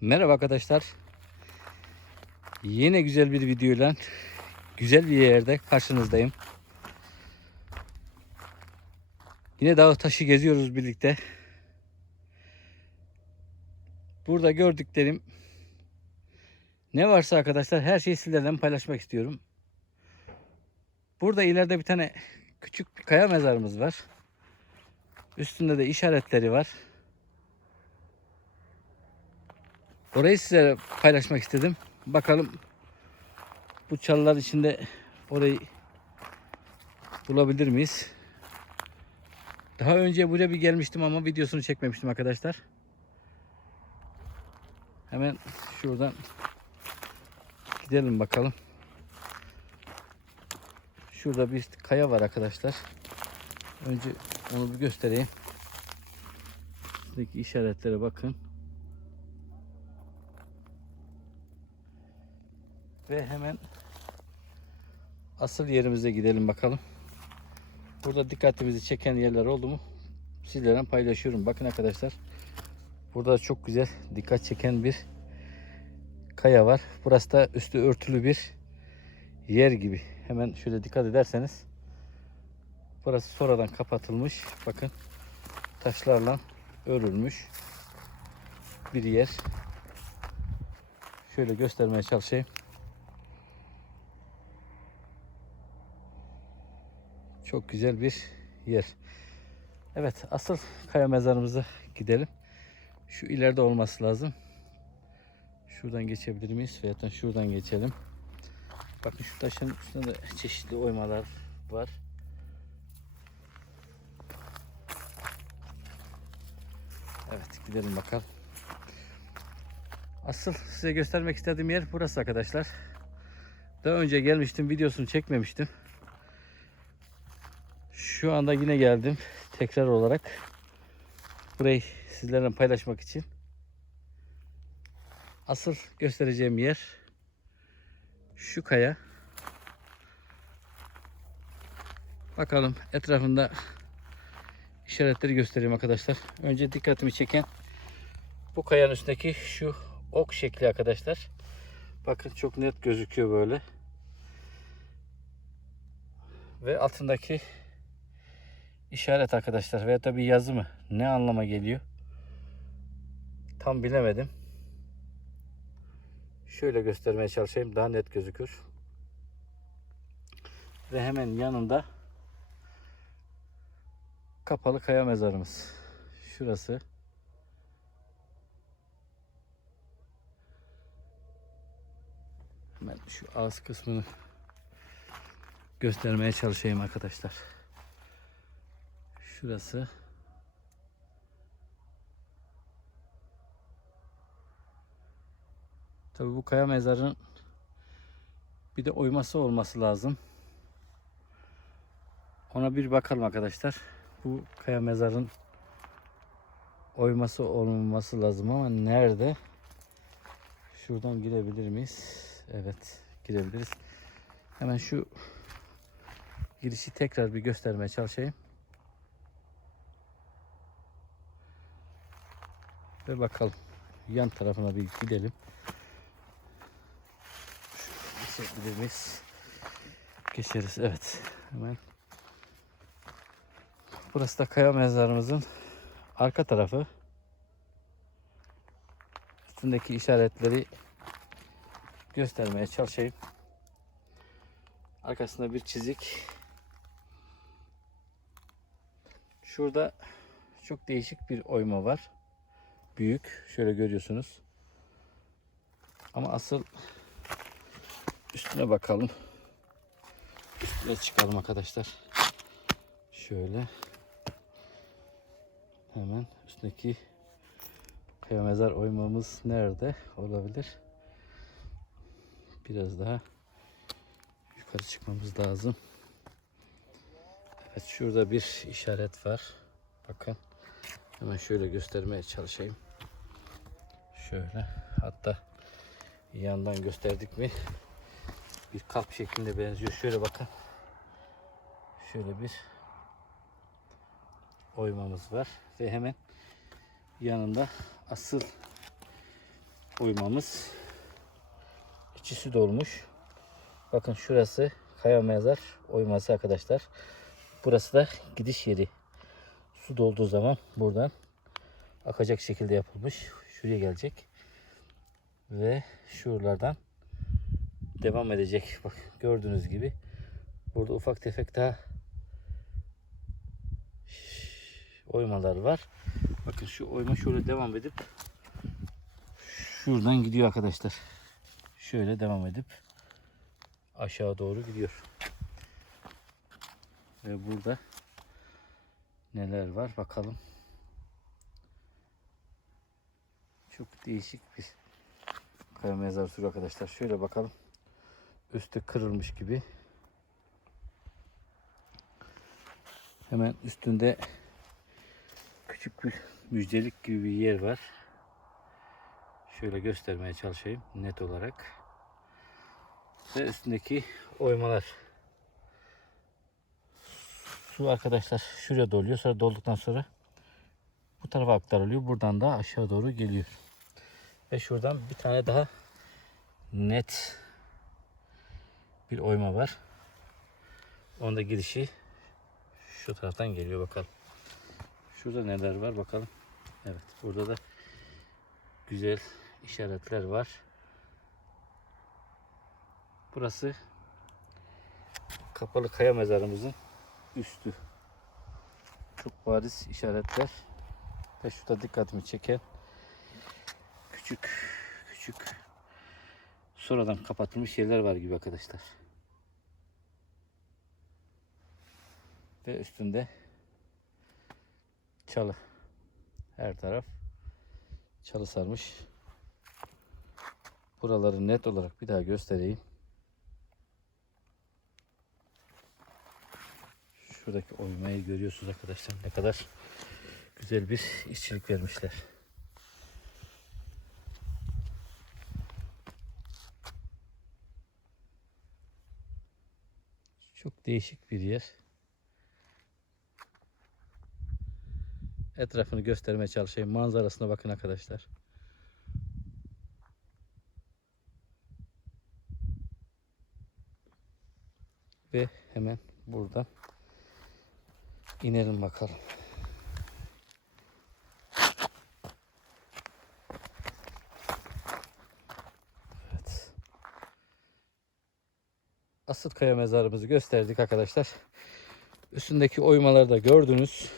Merhaba arkadaşlar. Yine güzel bir videoyla güzel bir yerde karşınızdayım. Yine dağ taşı geziyoruz birlikte. Burada gördüklerim ne varsa arkadaşlar her şeyi sizlerle paylaşmak istiyorum. Burada ileride bir tane küçük bir kaya mezarımız var. Üstünde de işaretleri var. Orayı size paylaşmak istedim. Bakalım bu çalılar içinde orayı bulabilir miyiz? Daha önce buraya bir gelmiştim ama videosunu çekmemiştim arkadaşlar. Hemen şuradan gidelim bakalım. Şurada bir kaya var arkadaşlar. Önce onu bir göstereyim. Şuradaki işaretlere bakın. Ve hemen asıl yerimize gidelim bakalım. Burada dikkatimizi çeken yerler oldu mu sizlerle paylaşıyorum. Bakın arkadaşlar. Burada çok güzel dikkat çeken bir kaya var. Burası da üstü örtülü bir yer gibi. Hemen şöyle dikkat ederseniz burası sonradan kapatılmış. Bakın taşlarla örülmüş bir yer. Şöyle göstermeye çalışayım. Çok güzel bir yer. Evet asıl kaya mezarımıza gidelim. Şu ileride olması lazım. Şuradan geçebilir miyiz? Veyahut da şuradan geçelim. Bakın şu taşın üstünde de çeşitli oymalar var. Evet gidelim bakalım. Asıl size göstermek istediğim yer burası arkadaşlar. Daha önce gelmiştim videosunu çekmemiştim. Şu anda yine geldim tekrar olarak. Burayı sizlerle paylaşmak için. Asıl göstereceğim yer şu kaya. Bakalım etrafında işaretleri göstereyim arkadaşlar. Önce dikkatimi çeken bu kayanın üstündeki şu ok şekli arkadaşlar. Bakın çok net gözüküyor böyle. Ve altındaki işaret arkadaşlar veya da bir yazı mı? Ne anlama geliyor? Tam bilemedim. Şöyle göstermeye çalışayım daha net gözükür. Ve hemen yanında kapalı kaya mezarımız. Şurası. Hemen şu ağız kısmını göstermeye çalışayım arkadaşlar. Şurası. Tabii bu kaya mezarın bir de oyması olması lazım. Ona bir bakalım arkadaşlar. Bu kaya mezarın oyması olması lazım ama nerede? Şuradan girebilir miyiz? Evet, girebiliriz. Hemen şu girişi tekrar bir göstermeye çalışayım. Ve bakalım. Yan tarafına bir gidelim. Şöyle miyiz? Geçeriz. Evet. Hemen. Burası da kaya mezarımızın arka tarafı. Üstündeki işaretleri göstermeye çalışayım. Arkasında bir çizik. Şurada çok değişik bir oyma var büyük. Şöyle görüyorsunuz. Ama asıl üstüne bakalım. Üstüne çıkalım arkadaşlar. Şöyle. Hemen üstündeki kaya mezar oymamız nerede olabilir? Biraz daha yukarı çıkmamız lazım. Evet şurada bir işaret var. Bakın. Hemen şöyle göstermeye çalışayım. Şöyle hatta yandan gösterdik mi bir kalp şeklinde benziyor. Şöyle bakın. Şöyle bir oymamız var ve hemen yanında asıl uymamız. İçi su dolmuş. Bakın şurası kaya mezar oyması arkadaşlar. Burası da gidiş yeri. Su dolduğu zaman buradan akacak şekilde yapılmış. Şuraya gelecek. Ve şuralardan devam edecek. Bak gördüğünüz gibi burada ufak tefek daha oymalar var. Bakın şu oyma şöyle devam edip şuradan gidiyor arkadaşlar. Şöyle devam edip aşağı doğru gidiyor. Ve burada neler var bakalım. Çok değişik bir kaya mezar türü arkadaşlar. Şöyle bakalım. Üstü kırılmış gibi. Hemen üstünde küçük bir müjdelik gibi bir yer var. Şöyle göstermeye çalışayım net olarak. Ve üstündeki oymalar. Su arkadaşlar şuraya doluyor. Sonra dolduktan sonra bu tarafa aktarılıyor. Buradan da aşağı doğru geliyor. Ve şuradan bir tane daha net bir oyma var. Onda girişi şu taraftan geliyor bakalım. Şurada neler var bakalım. Evet burada da güzel işaretler var. Burası kapalı kaya mezarımızın üstü. Çok bariz işaretler. Ve şurada dikkatimi çeken küçük küçük sonradan kapatılmış yerler var gibi arkadaşlar. Ve üstünde çalı. Her taraf çalı sarmış. Buraları net olarak bir daha göstereyim. Şuradaki oymayı görüyorsunuz arkadaşlar. Ne kadar güzel bir işçilik vermişler. Çok değişik bir yer. Etrafını göstermeye çalışayım. Manzarasına bakın arkadaşlar. Ve hemen buradan inelim bakalım. Evet. Asıl kaya mezarımızı gösterdik arkadaşlar. Üstündeki oymaları da gördünüz.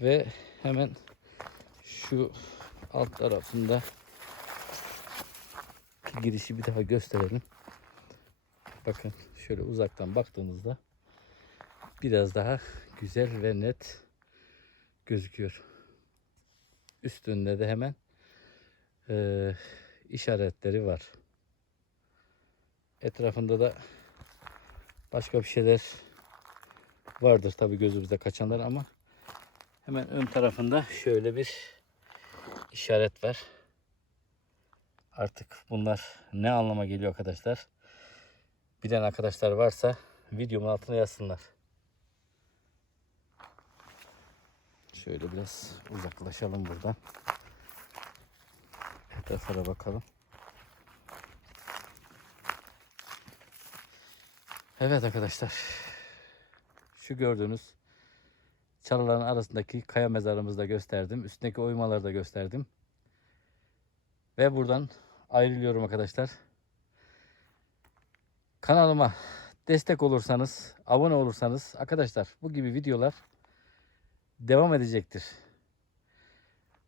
Ve hemen şu alt tarafında girişi bir daha gösterelim. Bakın şöyle uzaktan baktığınızda biraz daha güzel ve net gözüküyor. Üstünde de hemen eee, işaretleri var. Etrafında da başka bir şeyler vardır tabi gözümüzde kaçanlar ama hemen ön tarafında şöyle bir işaret var. Artık bunlar ne anlama geliyor arkadaşlar? Bilen arkadaşlar varsa videomun altına yazsınlar. Şöyle biraz uzaklaşalım buradan. Etraflara bakalım. Evet arkadaşlar. Şu gördüğünüz çalıların arasındaki kaya mezarımızı da gösterdim. Üstündeki oymaları da gösterdim. Ve buradan ayrılıyorum arkadaşlar. Kanalıma destek olursanız, abone olursanız arkadaşlar bu gibi videolar devam edecektir.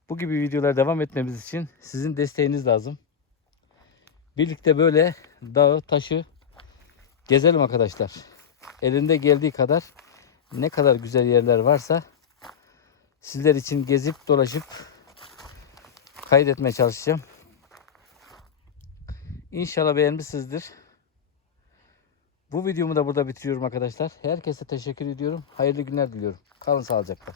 Bu gibi videolar devam etmemiz için sizin desteğiniz lazım. Birlikte böyle dağı, taşı gezelim arkadaşlar. Elinde geldiği kadar ne kadar güzel yerler varsa sizler için gezip dolaşıp kaydetmeye çalışacağım. İnşallah beğenmişsinizdir. Bu videomu da burada bitiriyorum arkadaşlar. Herkese teşekkür ediyorum. Hayırlı günler diliyorum. Kalın sağlıcakla.